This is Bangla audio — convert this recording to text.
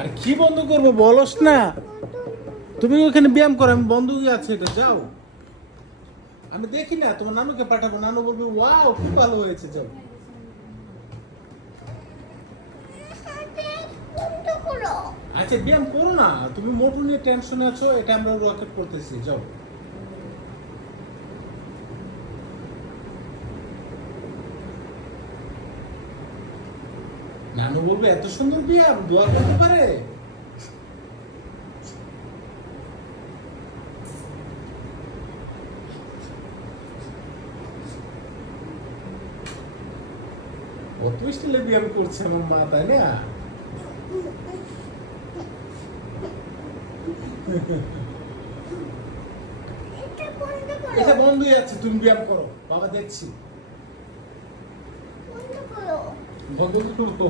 আর কি বন্ধ করবো বলস না? তুমি ওখানে ব্যায়াম করো, আমি বন্ধ হয়ে আছে এটা, যাও। আমি দেখি না, তোমার নানুকে পাঠাবো, নানু বলবে ওয়াও খুব ভালো হয়েছে, যাও। আচ্ছা ব্যায়াম করো না, তুমি মোটর নিয়ে টেনশনে আছো, এটা আমরা রকেট করতেছি, যাও। নানু বলবে এত সুন্দর ব্যায়াম, দোয়া করতে পারে। কত স্টাইলে ব্যায়াম করছে আমার মা, তাই না? এটা বন্ধই আছে, তুমি ব্যায়াম করো, বাবা দেখছি। বন্ধ করো।